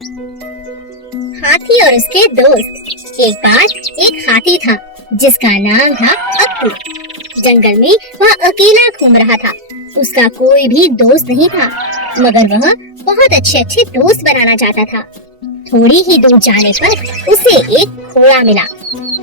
हाथी और उसके दोस्त। एक बार एक हाथी था जिसका नाम था अप्पू। जंगल में वह अकेला घूम रहा था। उसका कोई भी दोस्त नहीं था, मगर वह बहुत अच्छे अच्छे दोस्त बनाना चाहता था। थोड़ी ही दूर जाने पर उसे एक घोड़ा मिला।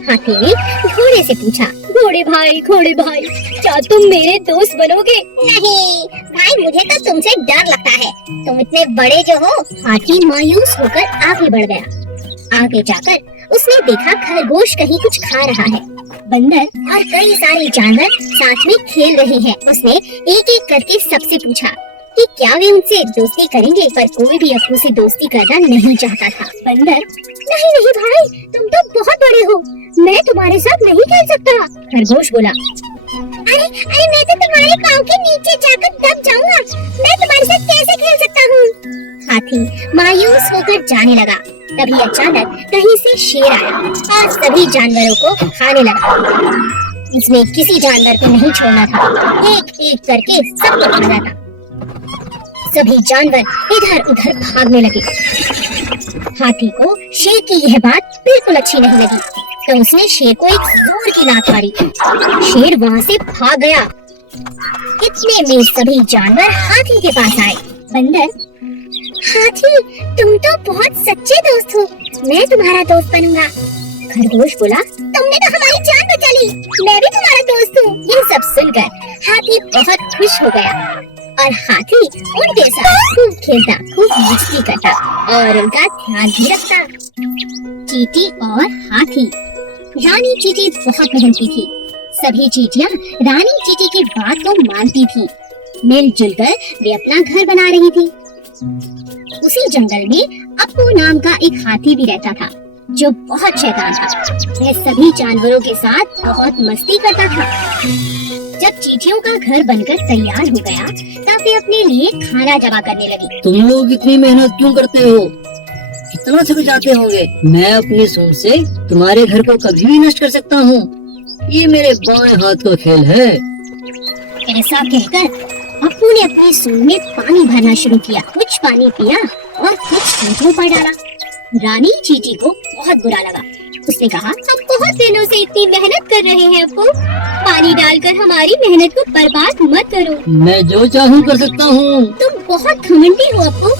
हाथी ने घोड़े से पूछा, घोड़े भाई क्या तुम मेरे दोस्त बनोगे? नहीं भाई, मुझे तो तुमसे डर लगता है, तुम इतने बड़े जो हो। हाथी मायूस होकर आगे बढ़ गया। आगे जाकर उसने देखा खरगोश कहीं कुछ खा रहा है। बंदर और कई सारे जानवर साथ में खेल रहे हैं। उसने एक एक करके सबसे पूछा कि क्या वे उनसे दोस्ती करेंगे, पर कोई भी अप्पू से दोस्ती करना नहीं चाहता था। बंदर, नहीं भाई, तुम तो बहुत बड़े हो, मैं तुम्हारे साथ नहीं खेल सकता। खरगोश बोला, अरे मैं तो तुम्हारे पाँव के नीचे जाकर दब जाऊंगा, मैं तुम्हारे साथ कैसे खेल सकता हूँ? हाथी मायूस होकर जाने लगा। तभी अचानक कहीं से शेर आया और सभी जानवरों को खाने लगा। इसने किसी जानवर को नहीं छोड़ना था, एक एक करके सबको खाना था। सभी जानवर इधर उधर भागने लगे। हाथी को शेर की यह बात बिल्कुल अच्छी नहीं लगी, तो उसने शेर को एक जोर की लात मारी। शेर वहाँ से भाग गया। इतने में सभी जानवर हाथी के पास आए। बंदर, हाथी तुम तो बहुत सच्चे दोस्त हो, मैं तुम्हारा दोस्त बनूंगा। खरगोश बोला, तुमने तो हमारी जान बचा ली, मैं भी तुम्हारा दोस्त हूँ। ये सब सुनकर हाथी बहुत खुश हो गया और हाथी उनके साथ खूब खेलता, खूब मस्ती करता और उनका ध्यान भी रखता। चींटी और हाथी। रानी चींटी बहुत मेहनती थी। सभी चींटियां रानी चींटी की बात को मानती थी। मिलजुल कर वे अपना घर बना रही थी। उसी जंगल में अप्पू नाम का एक हाथी भी रहता था, जो बहुत शैतान था। वह सभी जानवरों के साथ बहुत मस्ती करता था। जब चींटियों का घर बनकर तैयार हो गया, तब वे अपने लिए खाना जमा करने लगी। तुम लोग इतनी मेहनत क्यों करते हो? कितना थक जाते होंगे। मैं अपनी सूंड से तुम्हारे घर को कभी भी नष्ट कर सकता हूँ। ये मेरे बाएं हाथ का खेल है। ऐसा कहकर अप्पू ने अपनी सूंड में पानी भरना शुरू किया। कुछ पानी पिया और कुछ चींटियों पर डाला। रानी चींटी को बहुत बुरा लगा। उसने कहा, हम बहुत दिनों से इतनी मेहनत कर रहे हैं अप्पू, पानी डालकर हमारी मेहनत को बर्बाद मत करो। मैं जो चाहूँ कर सकता हूँ। तुम बहुत घमंडी हो अप्पू।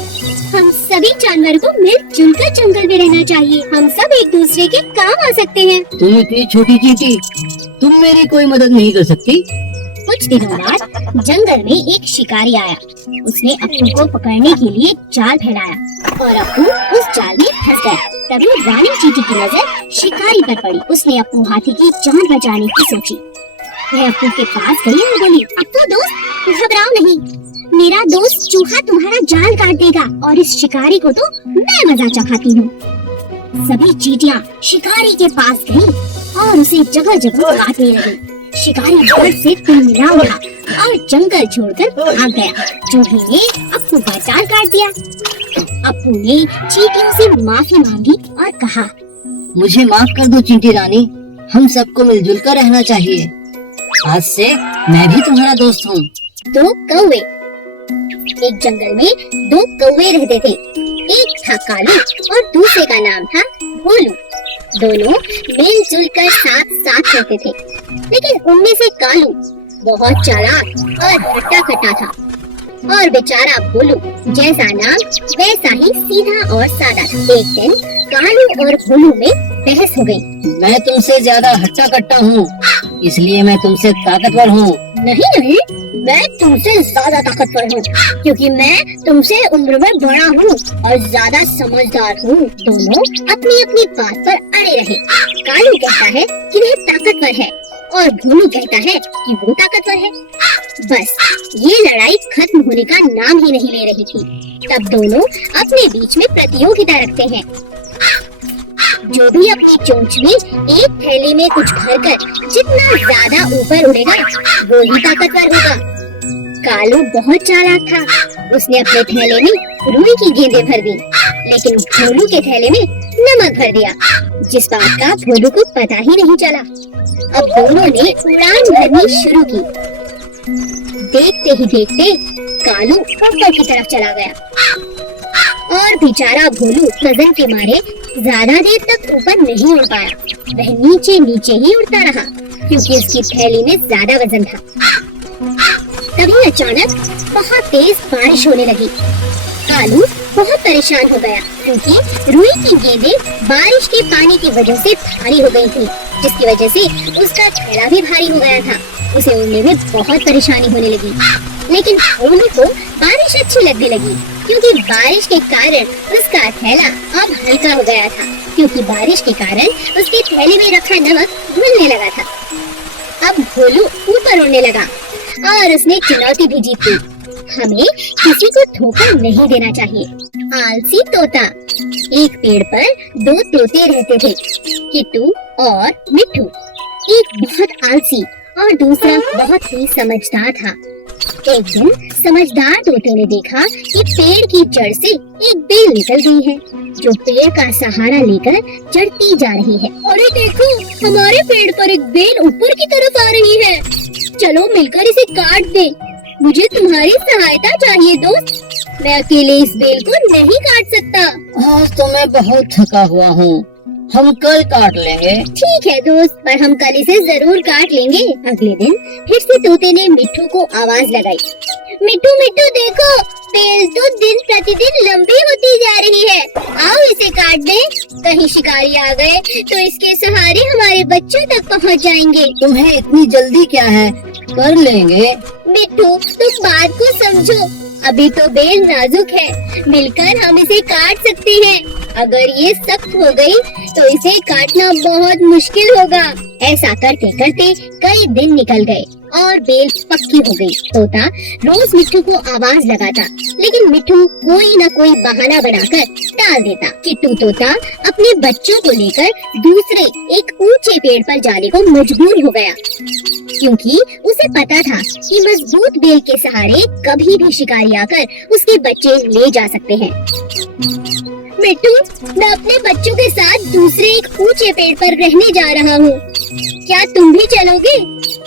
हम सभी जानवरों को मिलजुल कर जंगल में रहना चाहिए। हम सब एक दूसरे के काम आ सकते हैं। तुम इतनी छोटी चींटी, तुम मेरी कोई मदद नहीं कर सकती। कुछ दिनों बाद जंगल में एक शिकारी आया। उसने अप्पू को पकड़ने के लिए जाल फैलाया और अप्पू उस जाल में फंस गया। तभी रानी चींटी की नजर शिकारी पर पड़ी। उसने अप्पू हाथी की जान बचाने की सोची। वह अप्पू के पास गई और बोली, अप्पू दोस्त, घबराओ नहीं, मेरा दोस्त चूहा तुम्हारा जाल काट देगा और इस शिकारी को तो मैं मजा चखाती हूँ। सभी चींटियां शिकारी के पास गईं और उसे जगह जगह काटने लगी। शिकारी डर से तिलमिला उठा और जंगल छोड़कर भाग गया। चूहे ने अप्पू का जाल काट दिया। अप्पू ने चींटियों से माफी मांगी और कहा, मुझे माफ कर दो चींटी रानी, हम सबको मिलजुल कर रहना चाहिए। आज से मैं भी तुम्हारा दोस्त हूँ। दो कौवे। एक जंगल में दो कौवे रहते थे। एक था कालू और दूसरे का नाम था भोलू। दोनों मिलजुल कर साथ साथ रहते थे, लेकिन उनमें से कालू बहुत चालाक और हट्टा-कट्टा था और बेचारा भोलू जैसा नाम वैसा ही सीधा और सादा था। एक दिन कालू और भोलू में बहस हो गई। मैं तुमसे ज्यादा हट्टा-कट्टा हूँ, इसलिए मैं तुमसे ताकतवर हूँ। नहीं, मैं तुमसे ज्यादा ताकतवर हूँ, क्योंकि मैं तुमसे उम्र में बड़ा हूँ और ज्यादा समझदार हूँ। दोनों अपनी अपनी बात पर अड़े रहे। कालू कहता है कि वह ताकतवर है और भोलू कहता है कि वो ताकतवर है। बस ये लड़ाई खत्म होने का नाम ही नहीं ले रही थी। तब दोनों अपने बीच में प्रतियोगिता रखते हैं। जो भी अपनी चोंच में एक थैली में कुछ भरकर जितना ज्यादा ऊपर उड़ेगा वो ही ताकतवर होगा। कालू बहुत चालाक था। उसने अपने थैले में रुई की गेंदें भर दी, लेकिन भोलू के थैले में नमक भर दिया, जिस बात का भोलू को पता ही नहीं चला। अब दोनों ने उड़ान भरनी शुरू की। देखते ही देखते कालू ऊपर की तरफ चला गया। और बेचारा भोलू वजन के मारे ज्यादा देर तक ऊपर नहीं उड़ पाया। वह नीचे नीचे ही उड़ता रहा क्योंकि उसकी थैली में ज्यादा वजन था। तभी अचानक बहुत तेज बारिश होने लगी। कालू बहुत परेशान हो गया क्योंकि रुई की गेंदें बारिश के पानी की वजह से भारी हो गई थी, जिसकी वजह से उसका थैला भी भारी हो गया था। उसे उड़ने में बहुत परेशानी होने लगी। लेकिन भोलू को बारिश अच्छी लगने लगी क्योंकि बारिश के कारण उसका थैला अब हल्का हो गया था, क्योंकि बारिश के कारण उसके थैले में रखा नमक घुलने लगा था। अब भोलू ऊपर उड़ने लगा और उसने चुनौती भी जीत ली। हमें किसी को धोखा नहीं देना चाहिए। आलसी तोता। एक पेड़ पर दो तोते रहते थे, किट्टू और मिट्ठू। एक बहुत आलसी और दूसरा बहुत ही समझदार था। एक दिन समझदार तोते ने देखा कि पेड़ की जड़ से एक बेल निकल गई है, जो पेड़ का सहारा लेकर चढ़ती जा रही है। अरे देखो, हमारे पेड़ पर एक बेल ऊपर की तरफ आ रही है। चलो मिलकर इसे काट दे। मुझे तुम्हारी सहायता चाहिए दोस्त। मैं अकेले इस बेल को नहीं काट सकता। आज तो मैं बहुत थका हुआ हूँ, हम कल काट लेंगे। ठीक है दोस्त, पर हम कल इसे जरूर काट लेंगे। अगले दिन फिर से तोते ने मिट्ठू को आवाज लगाई। मिट्ठू मिट्ठू देखो, बेल तो दिन प्रतिदिन लंबी होती जा रही है। आओ इसे काट दें। कहीं शिकारी आ गए तो इसके सहारे हमारे बच्चों तक पहुंच जाएंगे। तुम्हें इतनी जल्दी क्या है, कर लेंगे। मिट्ठू तुम बात को समझो, अभी तो बेल नाजुक है, मिलकर हम इसे काट सकते हैं। अगर ये सख्त हो गई तो इसे काटना बहुत मुश्किल होगा। ऐसा करते करते कई दिन निकल गए और बेल पक्की हो गई। तोता रोज मिट्ठू को आवाज लगाता, लेकिन मिट्ठू कोई न कोई बहाना बनाकर टाल देता। किट्टू तोता अपने बच्चों को लेकर दूसरे एक ऊंचे पेड़ पर जाने को मजबूर हो गया, क्योंकि उसे पता था कि मजबूत बेल के सहारे कभी भी शिकारी आकर उसके बच्चे ले जा सकते हैं। मिट्टू, मैं अपने बच्चों के साथ दूसरे एक ऊंचे पेड़ पर रहने जा रहा हूँ। क्या तुम भी चलोगे?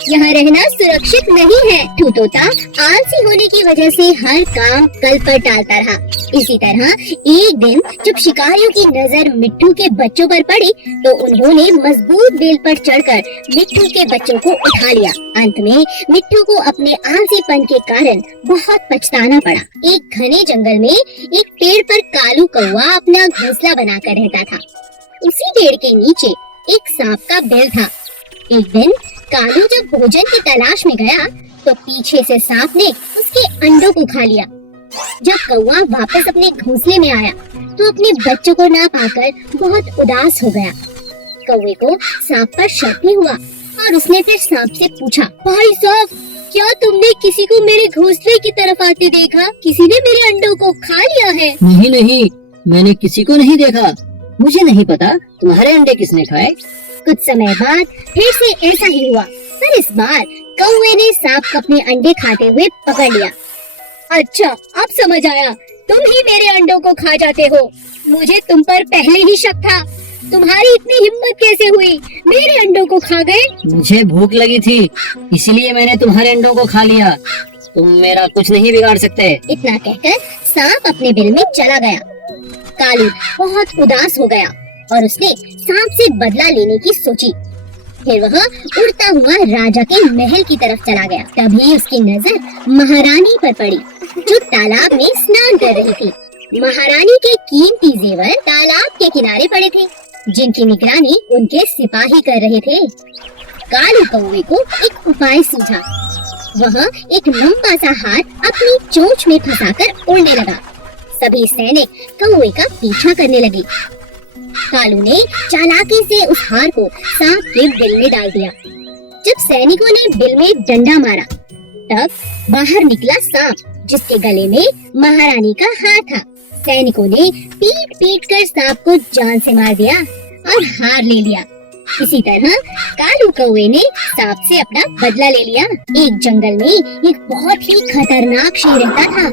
यहाँ रहना सुरक्षित नहीं है। तोता आलसी होने की वजह से हर काम कल पर टालता रहा। इसी तरह एक दिन जब शिकारियों की नजर मिट्टू के बच्चों पर पड़ी तो उन्होंने मजबूत बेल पर चढ़कर मिट्टू के बच्चों को उठा लिया। अंत में मिट्टू को अपने आलसीपन के कारण बहुत पछताना पड़ा। एक घने जंगल में एक पेड़ पर कालू कौवा अपना घोंसला बनाकर रहता था। उसी पेड़ के नीचे एक सांप का बिल था। एक दिन कालू जब भोजन की तलाश में गया तो पीछे से सांप ने उसके अंडों को खा लिया। जब कौवा वापस अपने घोंसले में आया तो अपने बच्चों को ना पाकर बहुत उदास हो गया। कौवे को सांप पर शक भी हुआ और उसने फिर सांप से पूछा, भाई सांप, क्या तुमने किसी को मेरे घोंसले की तरफ आते देखा? किसी ने मेरे अंडों को खा लिया है? नहीं नहीं, मैंने किसी को नहीं देखा। मुझे नहीं पता तुम्हारे अंडे किसने खाए। कुछ समय बाद फिर से ऐसा ही हुआ, पर इस बार कौवे ने सांप को अपने अंडे खाते हुए पकड़ लिया। अच्छा, अब समझ आया, तुम ही मेरे अंडों को खा जाते हो। मुझे तुम पर पहले ही शक था। तुम्हारी इतनी हिम्मत कैसे हुई? मेरे अंडों को खा गए। मुझे भूख लगी थी, इसलिए मैंने तुम्हारे अंडों को खा लिया। तुम मेरा कुछ नहीं बिगाड़ सकते। इतना कहकर सांप अपने बिल में चला गया। कालू बहुत उदास हो गया और उसने सांप से बदला लेने की सोची। फिर वह उड़ता हुआ राजा के महल की तरफ चला गया। तभी उसकी नजर महारानी पर पड़ी, जो तालाब में स्नान कर रही थी। महारानी के कीमती जेवर तालाब के किनारे पड़े थे, जिनकी निगरानी उनके सिपाही कर रहे थे। कालू कौवे को एक उपाय सूझा। वह एक लंबा सा हाथ अपनी चोंच में फंसाकर उड़ने लगा। सभी सैनिक कौवे का पीछा करने लगे। कालू ने चालाकी से उस हार को सांप के बिल में डाल दिया। जब सैनिकों ने बिल में डंडा मारा, तब बाहर निकला सांप, जिसके गले में महारानी का हार था। सैनिकों ने पीट पीट कर सांप को जान से मार दिया और हार ले लिया। इसी तरह कालू कौवे ने सांप से अपना बदला ले लिया। एक जंगल में एक बहुत ही खतरनाक शेर रहता था।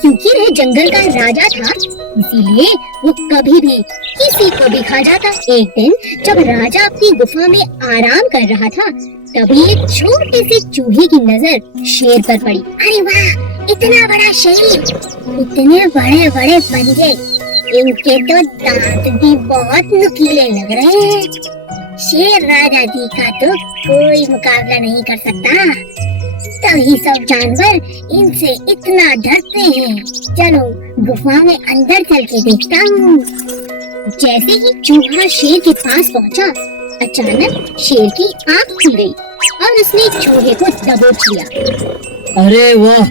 क्योंकि वह जंगल का राजा था, इसीलिए वो कभी भी किसी को भी खा जाता। एक दिन जब राजा अपनी गुफा में आराम कर रहा था, तभी एक छोटे से चूहे की नजर शेर पर पड़ी। अरे वाह, इतना बड़ा शरीर, इतने बड़े बड़े पंजे, इनके तो दांत भी बहुत नुकीले लग रहे हैं। शेर राजा जी का तो कोई मुकाबला नहीं कर सकता। तभी सब जानवर इनसे इतना डरते हैं। चलो गुफा में अंदर चल के देखता हूँ। जैसे ही चूहा शेर के पास पहुँचा, अचानक शेर की आँख खुल गई और उसने चूहे को दबोच लिया। अरे वाह,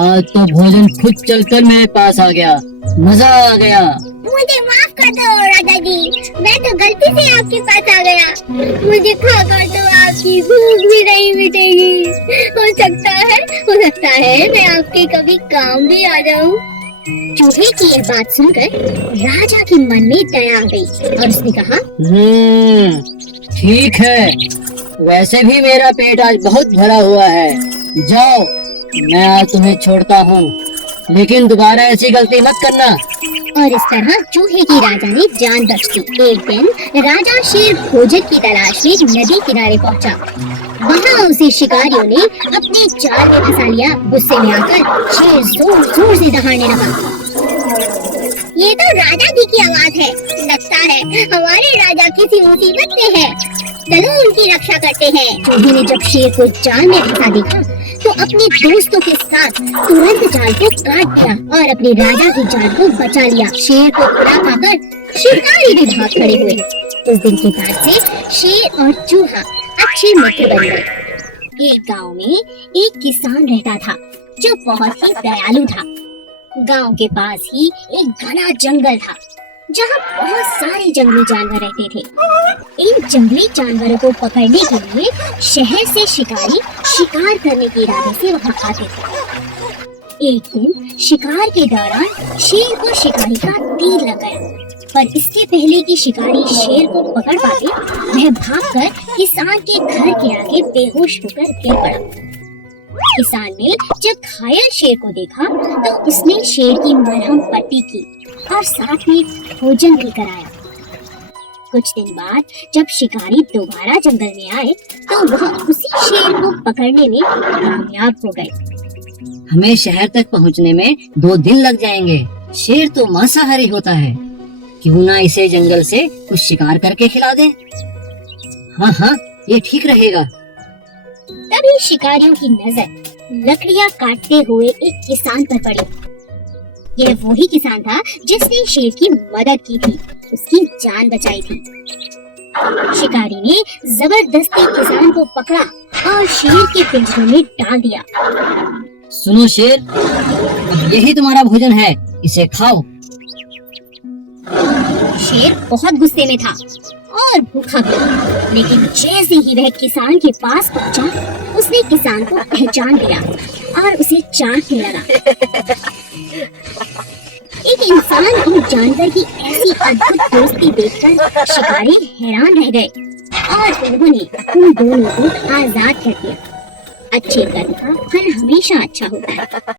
आज तो भोजन खुद चलकर मेरे पास आ गया, मजा आ गया। मुझे माफ कर दो राजा जी, मैं तो गलती से आपके पास आ गया। मुझे खाकर तो आपकी भूख भी नहीं मिटेगी। हो सकता है मैं आपके कभी काम भी आ जाऊं। चूहे की यह बात सुनकर राजा के मन में दया आ गई और उसने कहा, ठीक है, वैसे भी मेरा पेट आज बहुत भरा हुआ है। जाओ, मैं आज तुम्हें छोड़ता हूँ, लेकिन दोबारा ऐसी गलती मत करना। और इस तरह चूहे की राजा ने जान बख्श दी। एक दिन राजा शेर भोजन की तलाश में नदी किनारे पहुंचा। वहाँ उसे शिकारियों ने अपने जाल में फंसा लिया। गुस्से में आकर शेर जोर जोर से दहाड़ने लगा। ये तो राजा जी की आवाज है। लगता है हमारे राजा किसी मुसीबत में है। चलो उनकी रक्षा करते हैं। चूहे ने जब शेर को जाल में फंसा देखा तो अपने दोस्तों के साथ तुरंत जाल को काट दिया और अपने राजा की जान को बचा लिया। शेर को उड़ा पाकर शिकारी भी भाग खड़े हुए। उस दिन के बाद से शेर और चूहा अच्छे मित्र बन गए। एक गांव में एक किसान रहता था जो बहुत ही दयालु था। गांव के पास ही एक घना जंगल था जहाँ बहुत सारे जंगली जानवर रहते थे। इन जंगली जानवरों को पकड़ने के लिए शहर से शिकारी शिकार करने के इरादे से वहाँ आते थे। एक दिन शिकार के दौरान शेर को शिकारी का तीर लग गया, पर इसके पहले कि शिकारी शेर को पकड़ पाते, वह भागकर किसान के घर के आगे बेहोश होकर गिर पड़ा। किसान ने जब घायल शेर को देखा तो उसने शेर की मरहम पट्टी की और साथ में भोजन भी कराया। कुछ दिन बाद जब शिकारी दोबारा जंगल में आए तो वह उसी शेर को पकड़ने में कामयाब हो गए। हमें शहर तक पहुंचने में 2 दिन लग जाएंगे। शेर तो मांसाहारी होता है, क्यों ना इसे जंगल से कुछ शिकार करके खिला दें। हाँ, ये ठीक रहेगा। तभी शिकारियों की नजर लकड़ियां काटते हुए एक किसान पर पड़ी। यह वही किसान था जिसने शेर की मदद की थी, उसकी जान बचाई थी। शिकारी ने जबरदस्ती किसान को पकड़ा और शेर के पिंजरे में डाल दिया। सुनो शेर, यही तुम्हारा भोजन है, इसे खाओ। शेर बहुत गुस्से में था और भूखा भी, लेकिन जैसे ही वह किसान के पास पहुंचा, उसने किसान को पहचान लिया और उसे चाटने लगा। एक इंसान और जानवर की ऐसी अद्भुत दोस्ती देखकर शिकारी हैरान रह गए और उन्होंने उन दोनों को आजाद कर दिया। अच्छे कर्म का फल हमेशा अच्छा होता है।